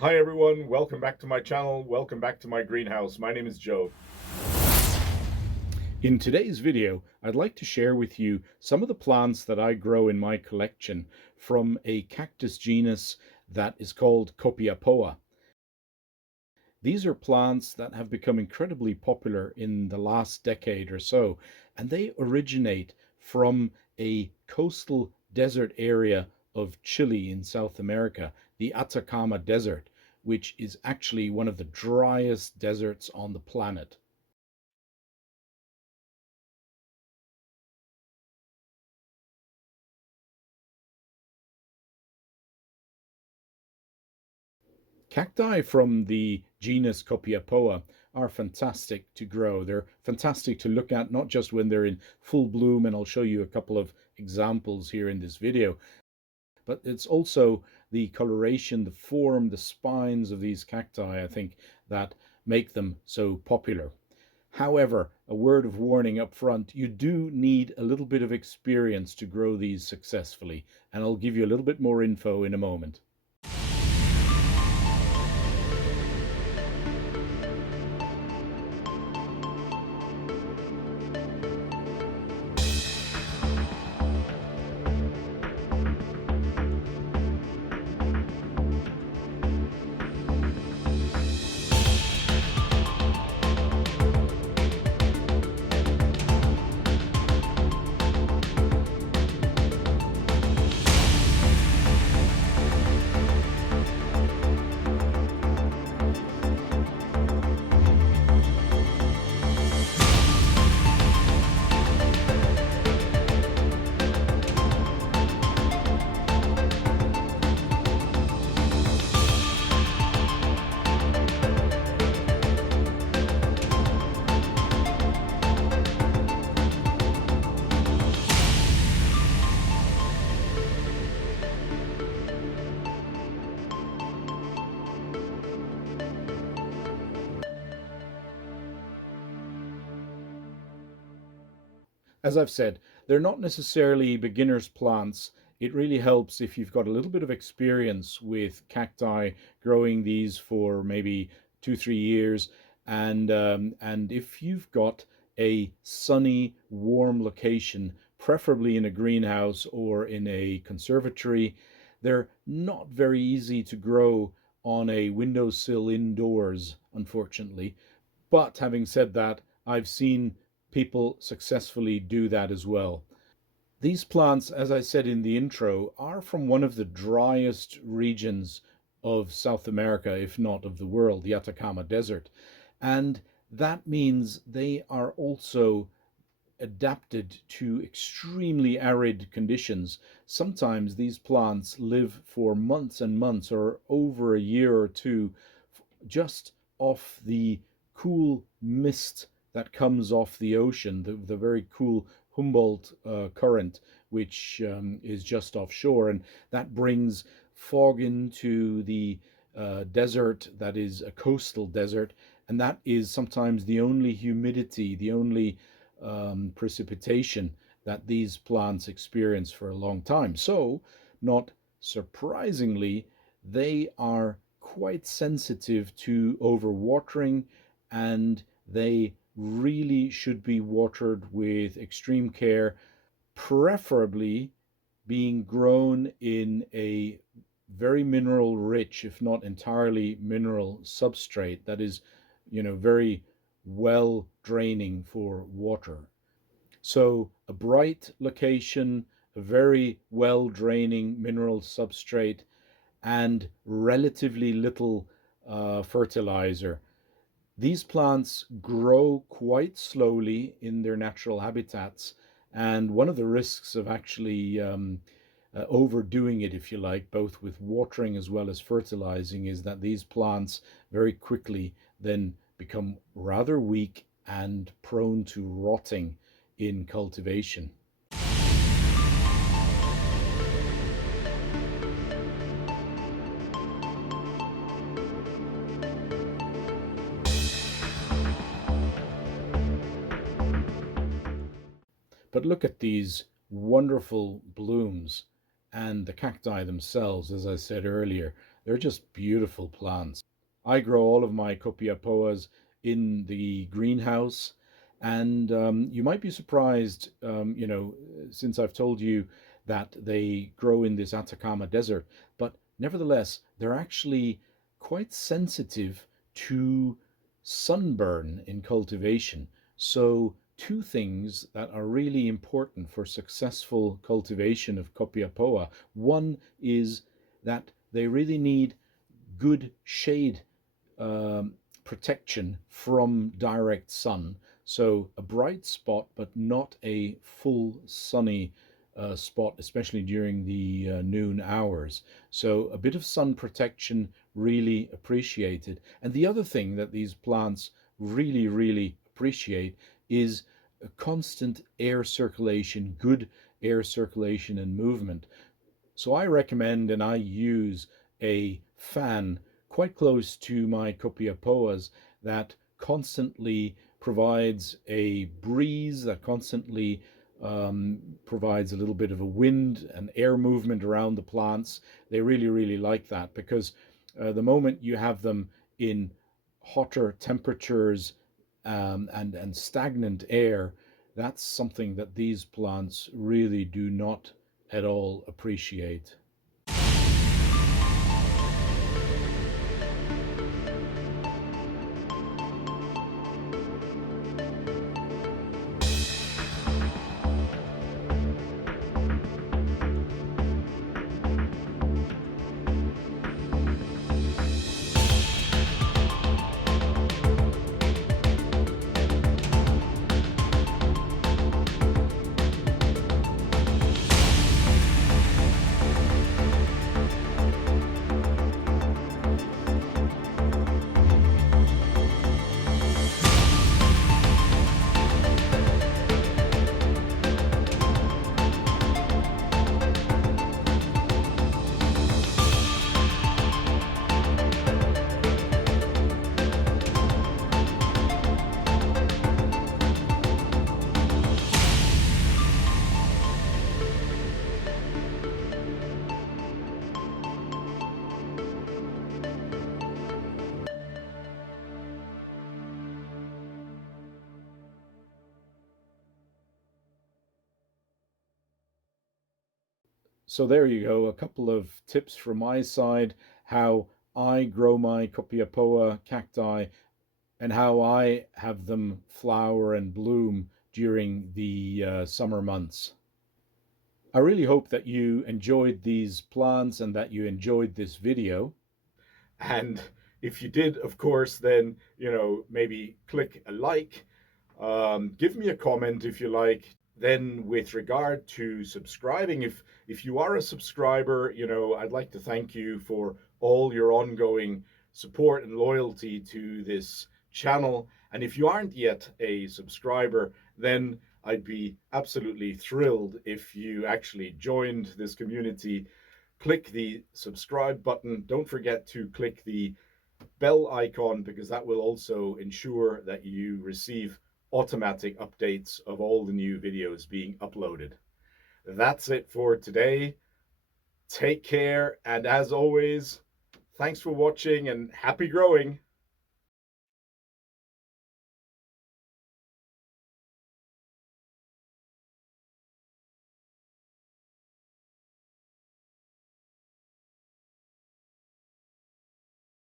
Hi everyone, welcome back to my channel, welcome back to my greenhouse. My name is Joe. In today's video, I'd like to share with you some of the plants that I grow in my collection from a cactus genus that is called Copiapoa. These are plants that have become incredibly popular in the last decade or so, and they originate from a coastal desert area of Chile in South America, the Atacama Desert, which is actually one of the driest deserts on the planet. Cacti from the genus Copiapoa are fantastic to grow. They're fantastic to look at, not just when they're in full bloom, and I'll show you a couple of examples here in this video, but it's also the coloration, the form, the spines of these cacti, I think, that make them so popular. However, a word of warning up front, you do need a little bit of experience to grow these successfully, and I'll give you a little bit more info in a moment. As I've said, they're not necessarily beginner's plants. It really helps if you've got a little bit of experience with cacti, growing these for maybe 2, 3 years, and if you've got a sunny, warm location, preferably in a greenhouse or in a conservatory. They're not very easy to grow on a windowsill indoors, unfortunately. But having said that, I've seen people successfully do that as well. These plants, as I said in the intro, are from one of the driest regions of South America, if not of the world, the Atacama Desert. And that means they are also adapted to extremely arid conditions. Sometimes these plants live for months and months or over a year or two just off the cool mist that comes off the ocean, the very cool Humboldt current, which is just offshore. And that brings fog into the desert that is a coastal desert. And that is sometimes the only humidity, the only precipitation that these plants experience for a long time. So, not surprisingly, they are quite sensitive to overwatering, and they really should be watered with extreme care, preferably being grown in a very mineral rich, if not entirely mineral substrate that is, very well draining for water. So a bright location, a very well draining mineral substrate, and relatively little fertilizer. These plants grow quite slowly in their natural habitats, and one of the risks of actually overdoing it, if you like, both with watering as well as fertilizing, is that these plants very quickly then become rather weak and prone to rotting in cultivation. But look at these wonderful blooms, and the cacti themselves, as I said earlier, They're just beautiful plants. I grow all of my Copiapoas in the greenhouse, and you might be surprised, since I've told you that they grow in this Atacama desert, but nevertheless, they're actually quite sensitive to sunburn in cultivation. So, two things that are really important for successful cultivation of Copiapoa. One is that they really need good shade um, protection from direct sun. So a bright spot, but not a full sunny spot, especially during the noon hours. So a bit of sun protection really appreciated. And the other thing that these plants really, really appreciate is a constant air circulation, good air circulation and movement. So I recommend and I use a fan quite close to my Copiapoas that constantly provides a breeze, that constantly provides a little bit of a wind and air movement around the plants. They really, really like that because the moment you have them in hotter temperatures and stagnant air, that's something that these plants really do not at all appreciate. So there you go, a couple of tips from my side, how I grow my Copiapoa cacti and how I have them flower and bloom during the summer months. I really hope that you enjoyed these plants and that you enjoyed this video. And if you did, of course, then, maybe click a like, give me a comment if you like. Then, with regard to subscribing, if you are a subscriber, I'd like to thank you for all your ongoing support and loyalty to this channel. And if you aren't yet a subscriber, then I'd be absolutely thrilled if you actually joined this community. Click the subscribe button. Don't forget to click the bell icon because that will also ensure that you receive automatic updates of all the new videos being uploaded. That's it for today. Take care, and as always, thanks for watching and happy growing.